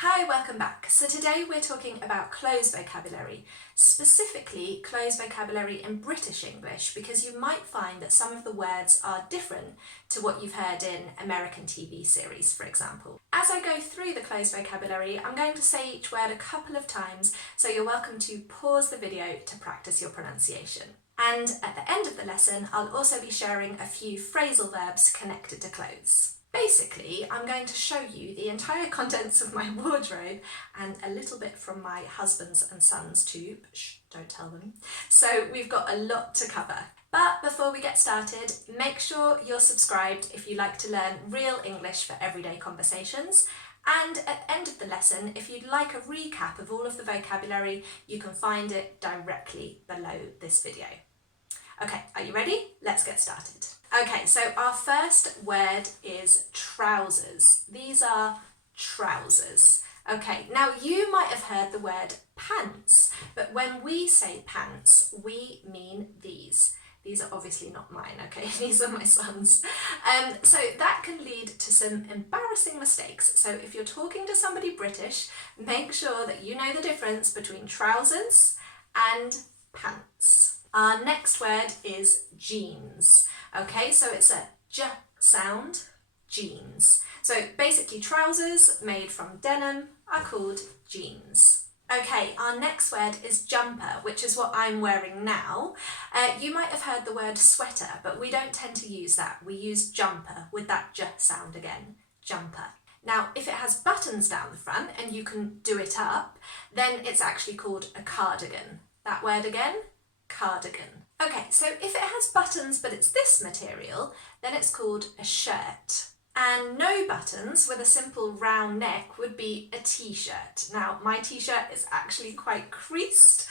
Hi, welcome back. So today we're talking about closed vocabulary, specifically closed vocabulary in British English, because you might find that some of the words are different to what you've heard in American TV series, for example. As I go through the closed vocabulary, I'm going to say each word a couple of times, so you're welcome to pause the video to practice your pronunciation. And at the end of the lesson, I'll also be sharing a few phrasal verbs connected to clothes. Basically, I'm going to show you the entire contents of my wardrobe and a little bit from my husband's and son's tube. Shh, don't tell them. So we've got a lot to cover. But before we get started, make sure you're subscribed if you like to learn real English for everyday conversations. And at the end of the lesson, if you'd like a recap of all of the vocabulary, you can find it directly below this video. Okay, are you ready? Let's get started. Okay, so our first word is trousers. These are trousers. Okay, now you might have heard the word pants, but when we say pants, we mean these. These are obviously not mine, okay? These are my son's. So that can lead to some embarrassing mistakes. So if you're talking to somebody British, make sure that you know the difference between trousers and pants. Our next word is jeans. Okay, so it's a j sound, jeans. So basically trousers made from denim are called jeans. Okay, our next word is jumper, which is what I'm wearing now. You might have heard the word sweater, but we don't tend to use that. We use jumper with that j sound again, jumper. Now, if it has buttons down the front and you can do it up, then it's actually called a cardigan. That word again, cardigan. Okay, so if it has buttons but it's this material, then it's called a shirt. And no buttons with a simple round neck would be a t-shirt. Now, my t-shirt is actually quite creased.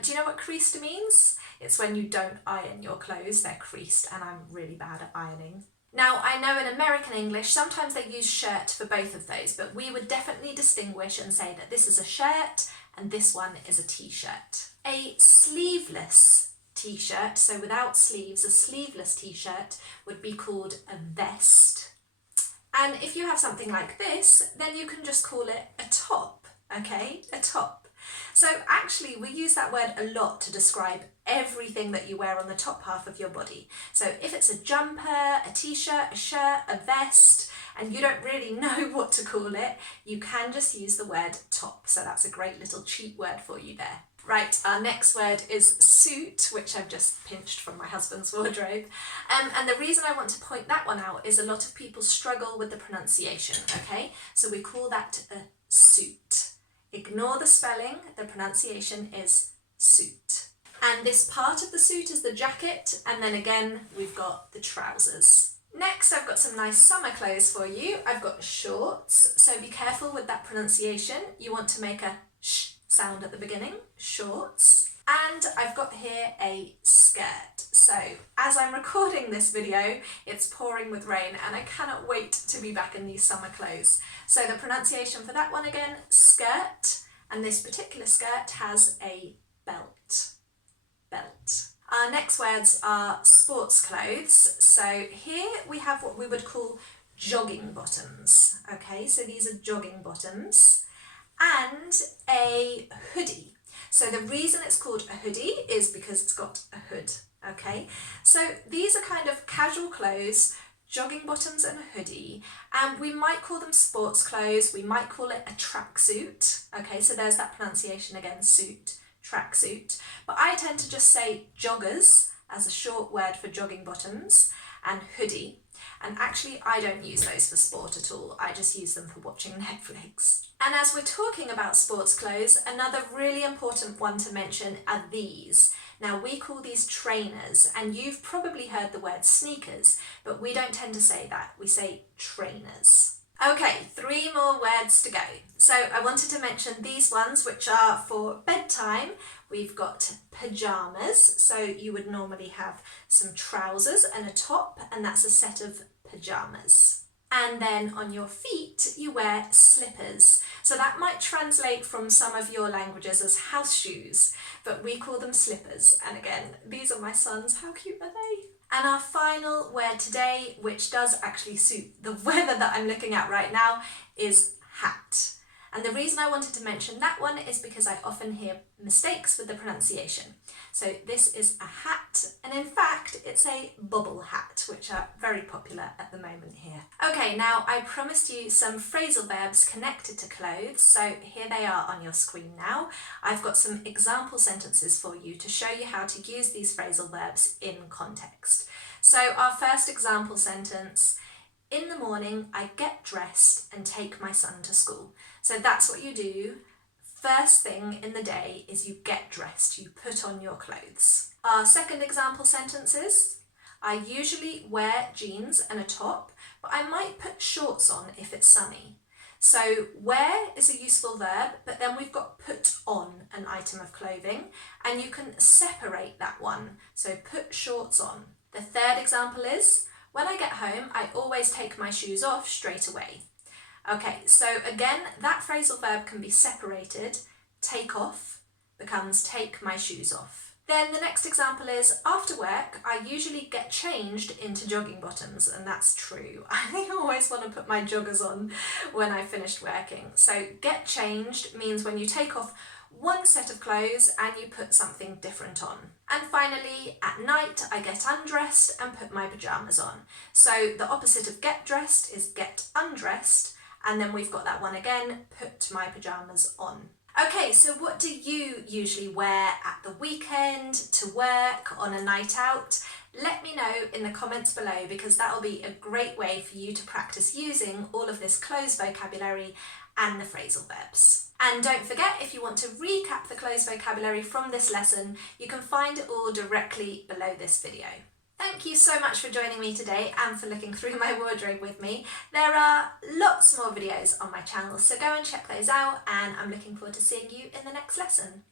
Do you know what creased means? It's when you don't iron your clothes, they're creased, and I'm really bad at ironing. Now, I know in American English, sometimes they use shirt for both of those, but we would definitely distinguish and say that this is a shirt and this one is a t-shirt. A sleeveless t-shirt, so without sleeves, a sleeveless t-shirt would be called a vest. And if you have something like this, then you can just call it a top, okay? A top. So actually we use that word a lot to describe everything that you wear on the top half of your body. So if it's a jumper, a t-shirt, a shirt, a vest, and you don't really know what to call it, you can just use the word top. So that's a great little cheat word for you there. Right, our next word is suit, which I've just pinched from my husband's wardrobe. And the reason I want to point that one out is a lot of people struggle with the pronunciation, okay? So we call that a suit. Ignore the spelling, the pronunciation is suit. And this part of the suit is the jacket, and then again, we've got the trousers. Next, I've got some nice summer clothes for you. I've got shorts, so be careful with that pronunciation. You want to make a sh sound at the beginning, shorts. And I've got here a skirt. So as I'm recording this video, it's pouring with rain and I cannot wait to be back in these summer clothes. So the pronunciation for that one again, skirt, and this particular skirt has a belt. Belt. Our next words are sports clothes. So here we have what we would call jogging bottoms. Okay, so these are jogging bottoms. And a hoodie. So the reason it's called a hoodie is because it's got a hood, okay? So these are kind of casual clothes, jogging bottoms and a hoodie, and we might call them sports clothes, we might call it a tracksuit, okay? So there's that pronunciation again, suit, tracksuit. But I tend to just say joggers as a short word for jogging bottoms and hoodie. And actually I don't use those for sport at all, I just use them for watching Netflix. And as we're talking about sports clothes, another really important one to mention are these. Now we call these trainers, and you've probably heard the word sneakers, but we don't tend to say that, we say trainers. Okay, 3 more words to go. So I wanted to mention these ones, which are for bedtime. We've got pyjamas, so you would normally have some trousers and a top, and that's a set of pyjamas. And then on your feet, you wear slippers. So that might translate from some of your languages as house shoes, but we call them slippers. And again, these are my sons. How cute are they? And our final word today, which does actually suit the weather that I'm looking at right now, is hat. And the reason I wanted to mention that one is because I often hear mistakes with the pronunciation. So this is a hat, and in fact it's a bubble hat, which are very popular at the moment here. Okay, now I promised you some phrasal verbs connected to clothes, so here they are on your screen now. I've got some example sentences for you to show you how to use these phrasal verbs in context. So our first example sentence: in the morning I get dressed and take my son to school. So that's what you do. First thing in the day is you get dressed, you put on your clothes. Our second example sentence is: I usually wear jeans and a top, but I might put shorts on if it's sunny. So wear is a useful verb, but then we've got put on, an item of clothing, and you can separate that one. So put shorts on. The third example is: when I get home, I always take my shoes off straight away. Okay, so again, that phrasal verb can be separated. Take off becomes take my shoes off. Then the next example is: after work, I usually get changed into jogging bottoms, and that's true. I always want to put my joggers on when I finished working. So get changed means when you take off one set of clothes and you put something different on. And finally, at night, I get undressed and put my pyjamas on. So the opposite of get dressed is get undressed, and then we've got that one again, put my pyjamas on. Okay, so what do you usually wear at the weekend, to work, on a night out? Let me know in the comments below, because that'll be a great way for you to practice using all of this closed vocabulary and the phrasal verbs. And don't forget, if you want to recap the closed vocabulary from this lesson, you can find it all directly below this video. Thank you so much for joining me today and for looking through my wardrobe with me. There are lots more videos on my channel, so go and check those out, and I'm looking forward to seeing you in the next lesson.